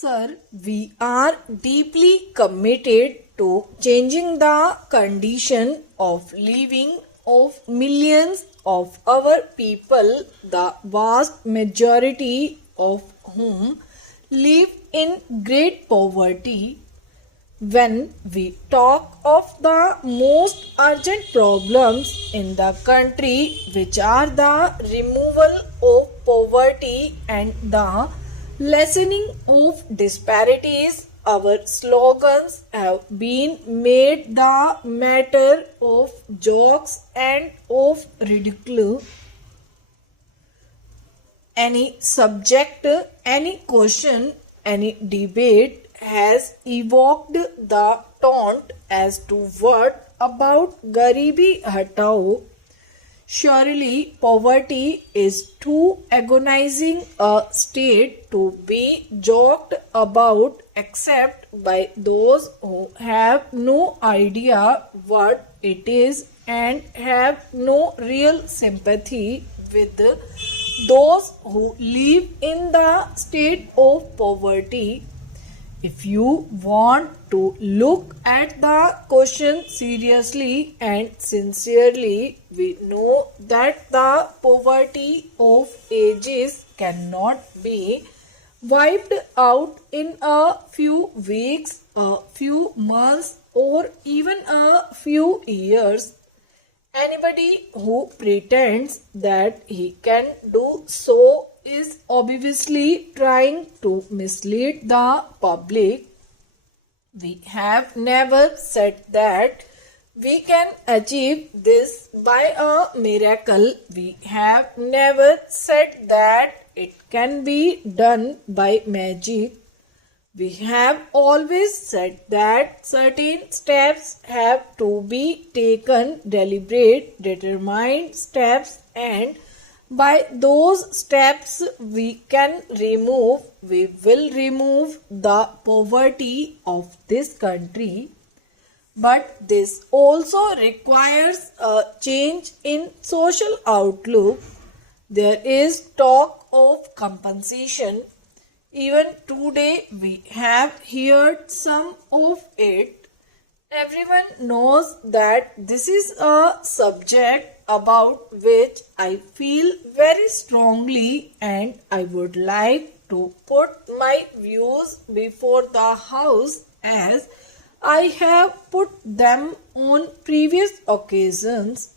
Sir, we are deeply committed to changing the condition of living of millions of our people, the vast majority of whom live in great poverty. When we talk of the most urgent problems in the country, which are the removal of poverty and the lessening of disparities, our slogans have been made the matter of jokes and of ridicule. Any subject, any question, any debate has evoked the taunt as to what about Garibi Hatao. Surely poverty is too agonizing a state to be joked about except by those who have no idea what it is and have no real sympathy with those who live in the state of poverty. If you want to look at the question seriously and sincerely, we know that the poverty of ages cannot be wiped out in a few weeks, a few months, or even a few years. Anybody who pretends that he can do so is obviously trying to mislead the public. We have never said that we can achieve this by a miracle. We have never said that it can be done by magic. We have always said that certain steps have to be taken, deliberate, determined steps, and by those steps we will remove the poverty of this country. But this also requires a change in social outlook. There is talk of compensation. Even today we have heard some of it. Everyone knows that this is a subject about which I feel very strongly, and I would like to put my views before the House as I have put them on previous occasions.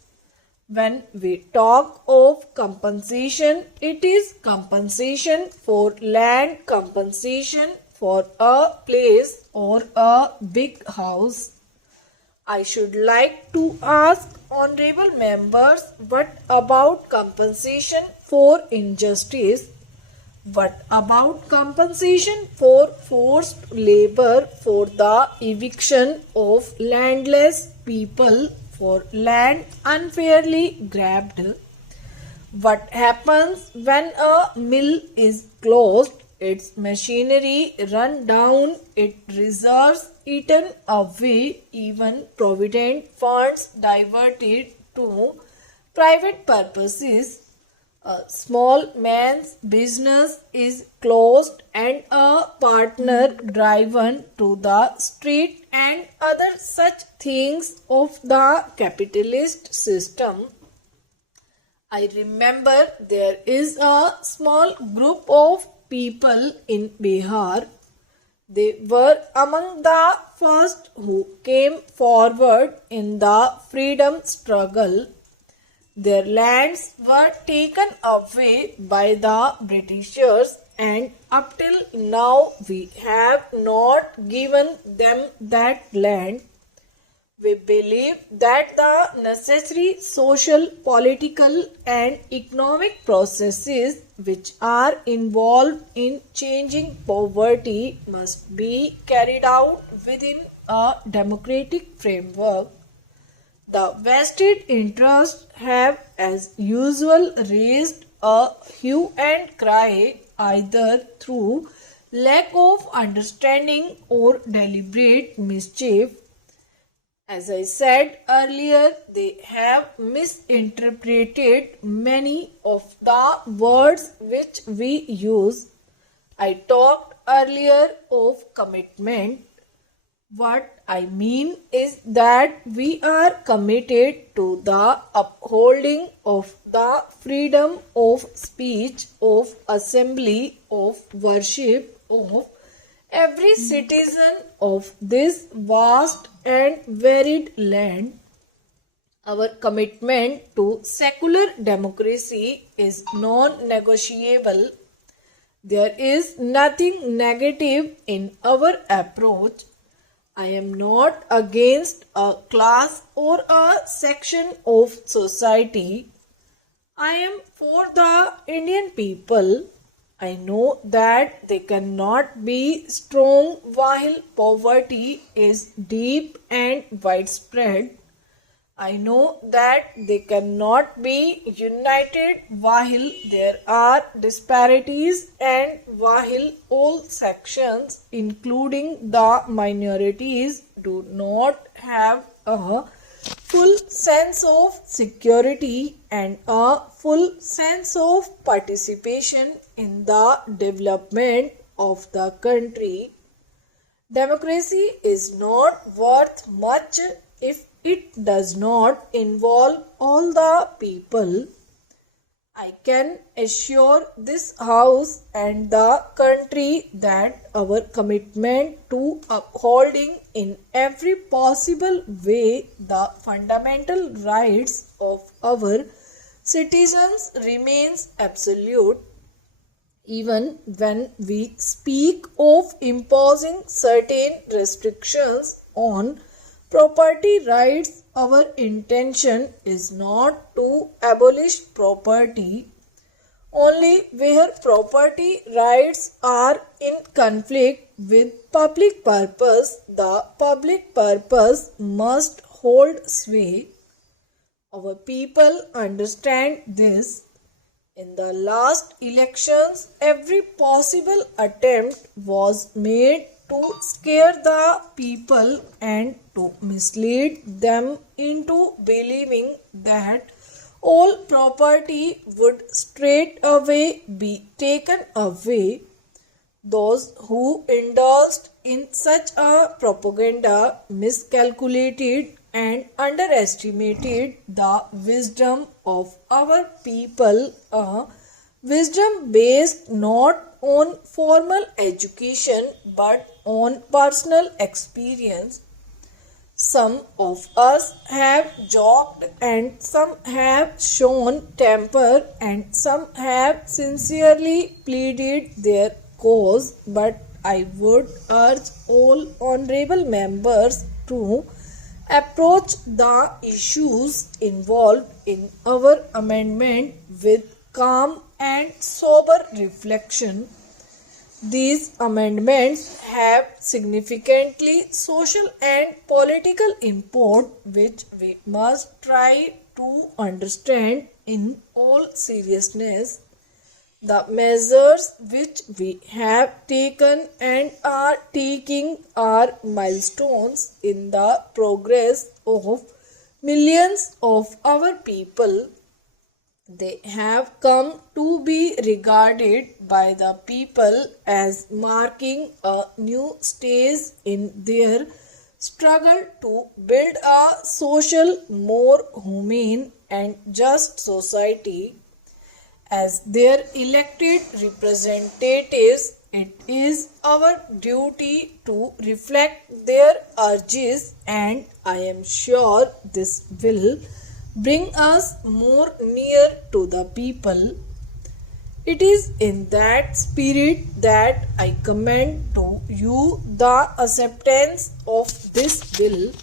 When we talk of compensation, it is compensation for land, compensation for a place or a big house. I should like to ask honorable members, what about compensation for injustice? What about compensation for forced labor, for the eviction of landless people, for land unfairly grabbed? What happens when a mill is closed, its machinery run down, its reserves eaten away, even provident funds diverted to private purposes? A small man's business is closed and a partner driven to the street, and other such things of the capitalist system. I remember there is a small group of people in Bihar. They were among the first who came forward in the freedom struggle. Their lands were taken away by the Britishers, and up till now we have not given them that land. We believe that the necessary social, political, and economic processes which are involved in changing poverty must be carried out within a democratic framework. The vested interests have, as usual, raised a hue and cry either through lack of understanding or deliberate mischief. As I said earlier, they have misinterpreted many of the words which we use. I talked earlier of commitment. What I mean is that we are committed to the upholding of the freedom of speech, of assembly, of worship, of every citizen of this vast and varied land. Our commitment to secular democracy is non-negotiable. There is nothing negative in our approach. I am not against a class or a section of society. I am for the Indian people. I know that they cannot be strong while poverty is deep and widespread. I know that they cannot be united while there are disparities and while all sections, including the minorities, do not have a full sense of security and a full sense of participation in the development of the country. Democracy is not worth much if it does not involve all the people. I can assure this House and the country that our commitment to upholding in every possible way the fundamental rights of our citizens remains absolute. Even when we speak of imposing certain restrictions on property rights, our intention is not to abolish property. Only where property rights are in conflict with public purpose, the public purpose must hold sway. Our people understand this. In the last elections, every possible attempt was made to scare the people and to mislead them into believing that all property would straight away be taken away. Those who indulged in such a propaganda miscalculated and underestimated the wisdom of our people, a wisdom based not on formal education but on personal experience. Some of us have joked and some have shown temper and some have sincerely pleaded their cause, but I would urge all honorable members to approach the issues involved in our amendment with calm and sober reflection. These amendments have significantly social and political import which we must try to understand in all seriousness. The measures which we have taken and are taking are milestones in the progress of millions of our people. They have come to be regarded by the people as marking a new stage in their struggle to build a social, more humane and just society. As their elected representatives, it is our duty to reflect their urges, and I am sure this will bring us more near to the people. It is in that spirit that I commend to you the acceptance of this bill.